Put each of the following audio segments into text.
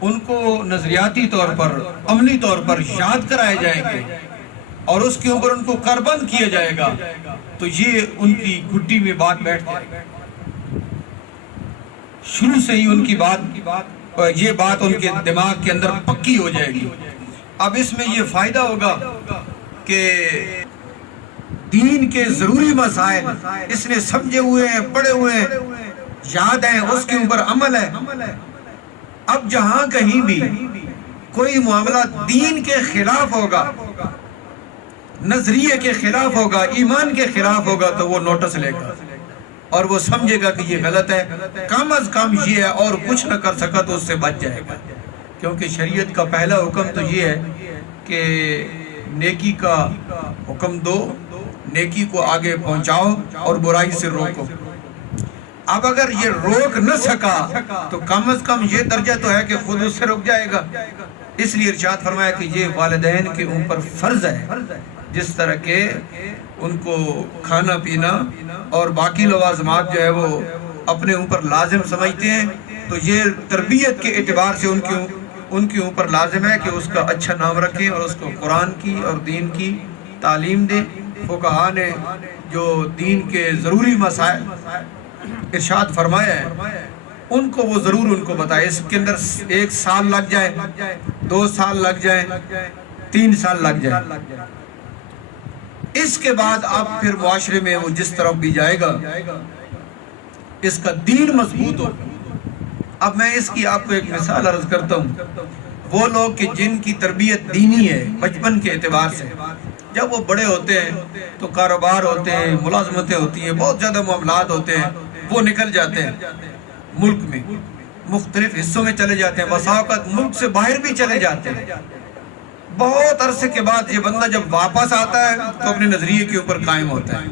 ان کو نظریاتی طور پر، عملی طور پر یاد کرائے جائیں گے اور اس کے اوپر ان کو کاربند کیا جائے گا تو یہ ان کی گھٹی میں بات بیٹھ جائے گا. شروع سے ہی ان کی یہ بات ان کے دماغ کے اندر پکی ہو جائے گی. اب اس میں یہ فائدہ ہوگا کہ دین کے ضروری مسائل اس نے سمجھے ہوئے ہیں، پڑھے ہوئے ہیں، یاد ہیں، اس کے اوپر عمل ہے. اب جہاں کہیں بھی کوئی معاملہ دین کے خلاف ہوگا، نظریے کے خلاف ہوگا، ایمان کے خلاف ہوگا تو وہ نوٹس لے گا اور وہ سمجھے گا کہ یہ غلط ہے، کم از کم یہ ہے، اور کچھ نہ کر سکا تو اس سے بچ جائے گا. کیونکہ شریعت کا پہلا حکم تو یہ ہے کہ نیکی کا حکم دو، نیکی کو آگے پہنچاؤ اور برائی سے روکو. اب اگر یہ روک نہ سکا تو کم از کم یہ درجہ تو ہے کہ خود اس سے رک جائے گا. اس لیے ارشاد فرمایا کہ یہ والدین کے اوپر فرض ہے، جس طرح کہ ان کو کھانا پینا اور باقی لوازمات جو ہے وہ اپنے اوپر لازم سمجھتے ہیں، تو یہ تربیت کے اعتبار سے ان کے اوپر لازم ہے کہ اس کا اچھا نام رکھیں اور اس کو قرآن کی اور دین کی تعلیم دیں. فقہاء نے جو دین کے ضروری مسائل ارشاد فرمایا ہے ان کو وہ ضرور ان کو بتائے. اس کے اندر 1 سال لگ جائے، 2 سال لگ جائیں، 3 سال لگ جائیں. اس کے بعد اب پھر معاشرے میں وہ جس طرف بھی جائے گا اس کا دین مضبوط ہو. اب میں اس کی آپ کو ایک مثال عرض کرتا ہوں. وہ لوگ کہ جن کی تربیت دینی ہے بچپن کے اعتبار سے، جب وہ بڑے ہوتے ہیں تو کاروبار ہوتے ہیں، ملازمتیں ہوتی ہیں، بہت زیادہ معاملات ہوتے ہیں، وہ نکل جاتے ہیں ملک میں، مختلف حصوں میں چلے جاتے ہیں، بسا اوقات ملک سے باہر بھی چلے جاتے ہیں. بہت عرصے کے بعد یہ بندہ جب واپس آتا ہے تو اپنے نظریے کے اوپر قائم ہوتا ہے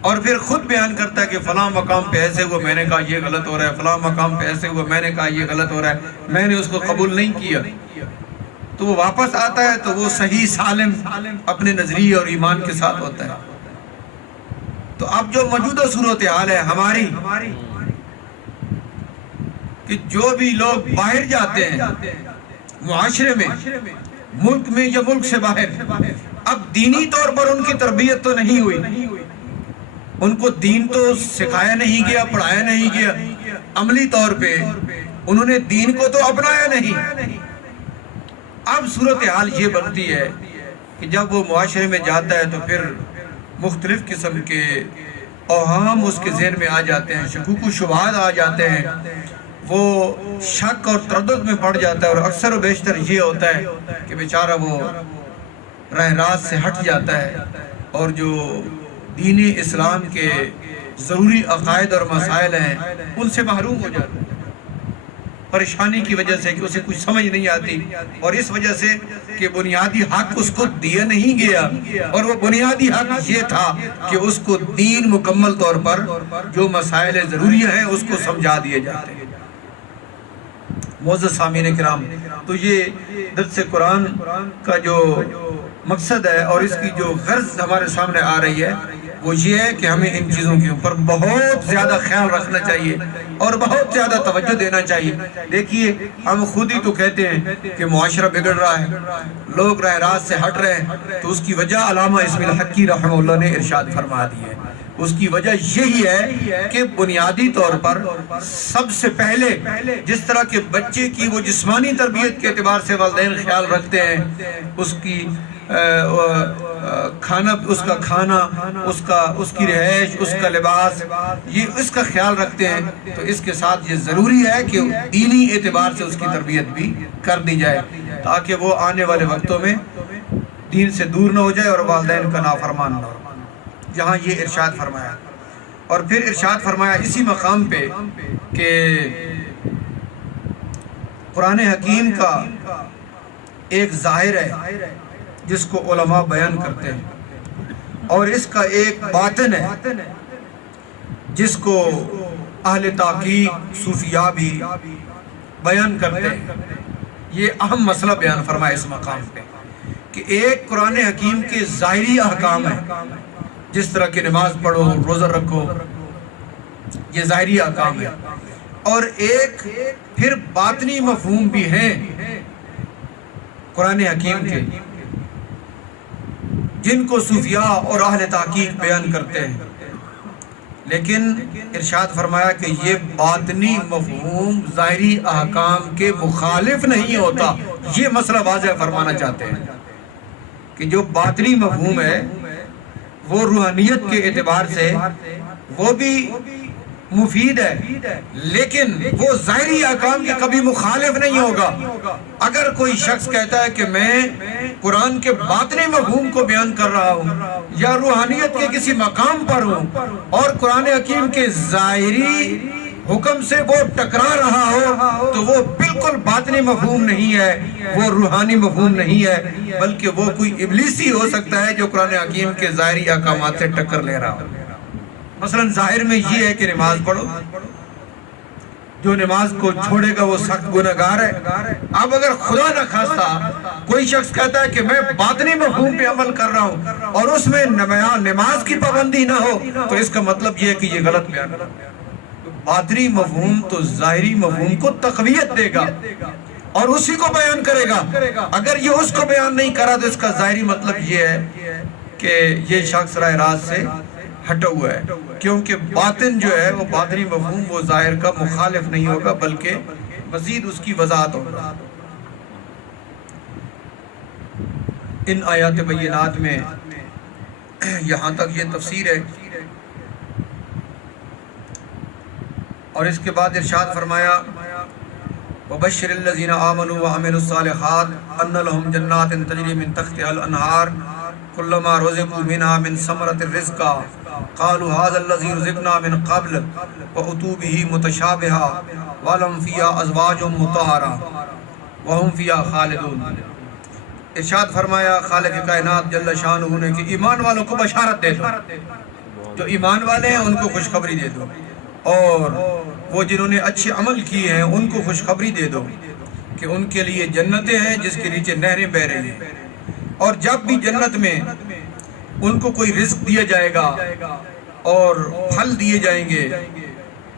اور پھر خود بیان کرتا ہے کہ فلاں مقام پہ ایسے ہوا، میں نے کہا یہ غلط ہو رہا ہے، فلاں مقام پہ ایسے ہوا، میں نے کہا یہ غلط ہو رہا ہے، میں نے اس کو قبول نہیں کیا. تو وہ واپس آتا ہے تو وہ صحیح سالم اپنے نظریے اور ایمان کے ساتھ ہوتا ہے. تو اب جو موجودہ صورتحال ہے ہماری کہ جو بھی لوگ باہر جاتے ہیں معاشرے میں، ملک میں یا ملک سے باہر، اب دینی طور پر ان کی تربیت تو نہیں ہوئی، ان کو دین تو سکھایا نہیں گیا، پڑھایا نہیں گیا، عملی طور پہ انہوں نے دین کو تو اپنایا نہیں. اب صورتحال یہ بنتی ہے کہ جب وہ معاشرے میں جاتا ہے تو پھر مختلف قسم کے اوہام اس کے ذہن میں آ جاتے ہیں، شکوک و شبہات آ جاتے ہیں، وہ شک اور تردد میں پڑ جاتا ہے. اور اکثر و بیشتر یہ ہوتا ہے کہ بیچارہ وہ راہ راست سے ہٹ جاتا ہے اور جو دین اسلام کے ضروری عقائد اور مسائل ہیں ان سے محروم ہو جاتا ہے، پریشانی کی وجہ سے کہ اسے کچھ سمجھ نہیں آتی، اور اس وجہ سے کہ بنیادی حق اس کو دیا نہیں گیا. اور وہ بنیادی حق یہ تھا کہ اس کو دین مکمل طور پر جو مسائل ضروری ہیں اس کو سمجھا دیے جاتے ہیں. معزز سامعین کرام، تو یہ درس قرآن کا جو مقصد ہے اور اس کی جو غرض ہمارے سامنے آ رہی ہے وہ یہ ہے کہ ہمیں ان چیزوں کے اوپر بہت زیادہ خیال رکھنا چاہیے اور بہت زیادہ توجہ دینا چاہیے. دیکھیے ہم خود ہی تو کہتے ہیں کہ معاشرہ بگڑ رہا ہے، لوگ راہ راست سے ہٹ رہے ہیں، تو اس کی وجہ علامہ اسماعیل حقی رحمہ اللہ نے ارشاد فرما دی ہے. اس کی وجہ یہی ہے کہ بنیادی طور پر سب سے پہلے جس طرح کے بچے کی وہ جسمانی تربیت کے اعتبار سے والدین خیال رکھتے ہیں، اس کی کھانا، اس کا کھانا، اس کی رہائش، اس کا لباس، یہ اس کا خیال رکھتے ہیں، تو اس کے ساتھ یہ ضروری ہے کہ دینی اعتبار سے اس کی تربیت بھی کر دی جائے تاکہ وہ آنے والے وقتوں میں دین سے دور نہ ہو جائے اور والدین کا نافرمان نہ ہو. جہاں یہ ارشاد فرمایا اور پھر ارشاد فرمایا اسی مقام پہ کہ قرآن حکیم کا ایک ظاہر ہے جس کو علماء بیان کرتے ہیں اور اس کا ایک باطن ہے جس کو اہل تحقیق صوفیاء بھی بیان کرتے ہیں. یہ اہم مسئلہ بیان فرمایا اس مقام پہ کہ ایک قرآن حکیم کے ظاہری احکام ہیں، جس طرح کہ نماز پڑھو، روزہ رکھو، یہ ظاہری احکام ہے. اور ایک پھر باطنی مفہوم بھی ہیں قرآن حکیم کے، جن کو صوفیاء اور اہل تحقیق بیان کرتے ہیں، لیکن ارشاد فرمایا کہ یہ باطنی مفہوم ظاہری احکام کے مخالف نہیں ہوتا۔ یہ مسئلہ واضح فرمانا چاہتے ہیں کہ جو باطنی مفہوم ہے وہ روحانیت کے اعتبار سے وہ بھی مفید ہے، لیکن وہ ظاہری احکام کے کبھی مخالف نہیں ہوگا۔ اگر کوئی شخص کہتا ہے کہ میں قرآن کے باطنی مفہوم کو بیان کر رہا ہوں یا روحانیت کے کسی مقام پر ہوں اور قرآن حکیم کے ظاہری حکم سے وہ ٹکرا رہا ہو، تو وہ بالکل باطنی مفہوم نہیں ہے، وہ روحانی مفہوم نہیں ہے، بلکہ وہ کوئی ابلیسی ہو سکتا ہے جو قرآن حکیم کے ظاہری احکامات سے ٹکر لے رہا ہو۔ مثلا ظاہر میں یہ ہے کہ نماز پڑھو، جو نماز کو چھوڑے گا وہ سخت گنہگار ہے۔ اب اگر خدا نہ خواستہ کوئی شخص کہتا ہے کہ میں باطنی مفہوم پہ عمل کر رہا ہوں اور اس میں نماز کی پابندی نہ ہو، تو اس کا مطلب یہ ہے کہ یہ غلط بیان ہے۔ باطنی مفہوم تو ظاہری مفہوم کو تقویت دے گا اور اسی کو بیان کرے گا۔ اگر یہ اس کو بیان نہیں کرا تو اس کا ظاہری مطلب یہ ہے کہ یہ شخص راہ راست سے ہٹا ہوا ہے، کیونکہ باطن جو ہے وہ باطنی مفہوم وہ ظاہر کا مخالف نہیں ہوگا بلکہ مزید اس کی وضاحت ہوگا۔ ان آیات بینات میں یہاں تک یہ تفسیر ہے، اور اس کے بعد ارشاد فرمایا وَبَشِّرِ الَّذِينَ آمَنُوا وَعَمِلُوا الصَّالِحَاتِ أَنَّ لَهُمْ جَنَّاتٍ تَجْرِي مِن تَحْتِهَا الْأَنْهَارُ كُلَّمَا رُزِقُوا مِنْهَا مِن ثَمَرَةٍ رِزْقًا قَالُوا هَذَا الَّذِي رُزِقْنَا مِن قَبْلُ وَأُتُوا بِهِ مُتَشَابِهًا وَلَهُمْ فِيهَا أَزْوَاجٌ مُطَهَّرَةٌ وَهُمْ فِيهَا خَالِدُونَ۔ ارشاد فرمایا خالق کائنات جل شانہ نے کہ ایمان والوں کو بشارت دے دو، جو ایمان والے ہیں ان کو خوشخبری دے دو، اور وہ جنہوں نے اچھے عمل کیے ہیں ان کو خوشخبری دے دو کہ ان کے لیے جنتیں ہیں جس کے نیچے نہریں بہہ رہی ہیں، اور جب بھی جنت میں ان کو کوئی رزق دیا جائے گا اور پھل دیے جائیں گے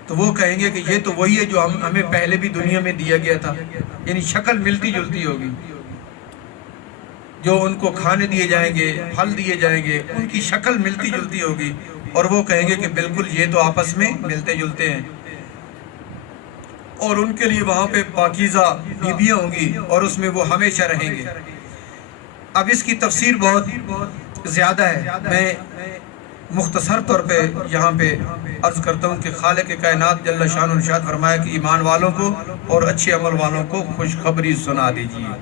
تو وہ کہیں گے کہ یہ تو وہی ہے جو ہمیں پہلے بھی دنیا میں دیا گیا تھا، یعنی شکل ملتی جلتی ہوگی۔ جو ان کو کھانے دیے جائیں گے، پھل دیے جائیں گے، ان کی شکل ملتی جلتی ہوگی، اور وہ کہیں گے کہ بالکل یہ تو آپس میں ملتے جلتے ہیں، اور ان کے لیے وہاں پہ پاکیزہ بیویاں ہوں گی اور اس میں وہ ہمیشہ رہیں گے۔ اب اس کی تفسیر بہت زیادہ ہے، میں مختصر طور پہ یہاں پہ عرض کرتا ہوں کہ خالق کائنات جل شانہ ارشاد فرمایا کہ ایمان والوں کو اور اچھے عمل والوں کو خوشخبری سنا دیجیے۔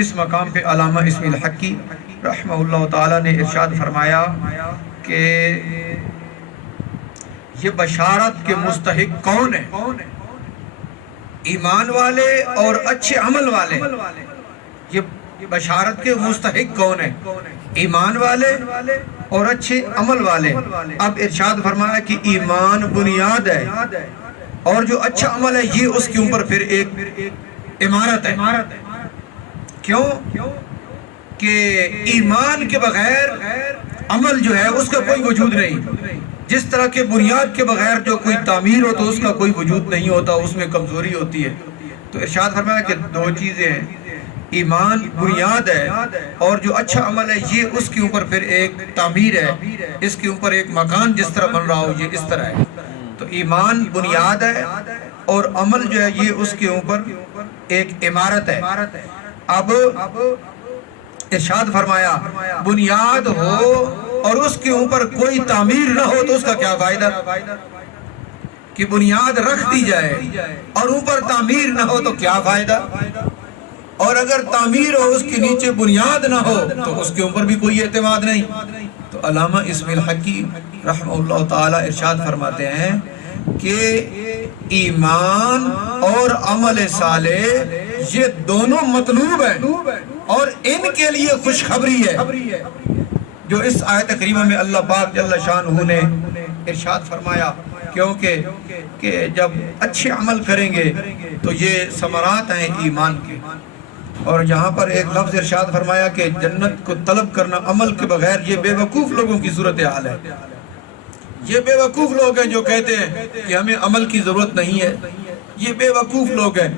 اس مقام پہ علامہ اسماعیل حقی رحمہ اللہ تعالیٰ نے ارشاد فرمایا کہ یہ بشارت کے مستحق کون ہے؟ ایمان والے اور اچھے عمل والے، یہ بشارت کے مستحق کون ہے؟ ایمان والے اور اچھے عمل والے۔ اب ارشاد فرمایا کہ ایمان بنیاد ہے اور جو اچھا عمل ہے یہ اس کے اوپر پھر ایک عمارت ہے۔ کیوں کہ ایمان کے بغیر عمل جو ہے اس کا کوئی وجود نہیں، جس طرح کے بنیاد کے بغیر جو کوئی تعمیر ہو تو اس کا کوئی وجود نہیں ہوتا، اس میں کمزوری ہوتی ہے۔ تو ارشاد فرمایا کہ دو چیزیں ہیں، ایمان بنیاد ہے اور جو اچھا عمل ہے یہ اس کے اوپر پھر ایک تعمیر ہے، اس کے اوپر ایک مکان جس طرح بن رہا ہو یہ اس طرح ہے۔ تو ایمان بنیاد ہے اور عمل جو ہے یہ اس کے اوپر ایک عمارت ہے۔ اب ارشاد فرمایا بنیاد ہو اور اس کے اوپر کوئی تعمیر نہ ہو تو اس کا کیا فائدہ؟ کہ بنیاد رکھ دی جائے اور اوپر تعمیر نہ ہو تو کیا فائدہ؟ اور اگر تعمیر ہو اس کے نیچے بنیاد نہ ہو تو اس کے اوپر بھی کوئی اعتماد نہیں۔ تو علامہ اسماعیل حقی رحمہ اللہ تعالی ارشاد فرماتے ہیں کہ ایمان اور عمل صالح یہ دونوں مطلوب ہیں اور ان کے لیے خوشخبری ہے، جو اس آیت کریمہ میں اللہ پاک جل شانہ نے ارشاد فرمایا، کیونکہ کہ جب اچھے عمل کریں گے تو یہ ثمرات ہیں ایمان کے۔ اور یہاں پر ایک لفظ ارشاد فرمایا کہ جنت کو طلب کرنا عمل کے بغیر یہ بے وقوف لوگوں کی صورتحال ہے۔ یہ بے وقوف لوگ ہیں جو کہتے ہیں کہ ہمیں عمل کی ضرورت نہیں ہے، یہ بے وقوف لوگ ہیں۔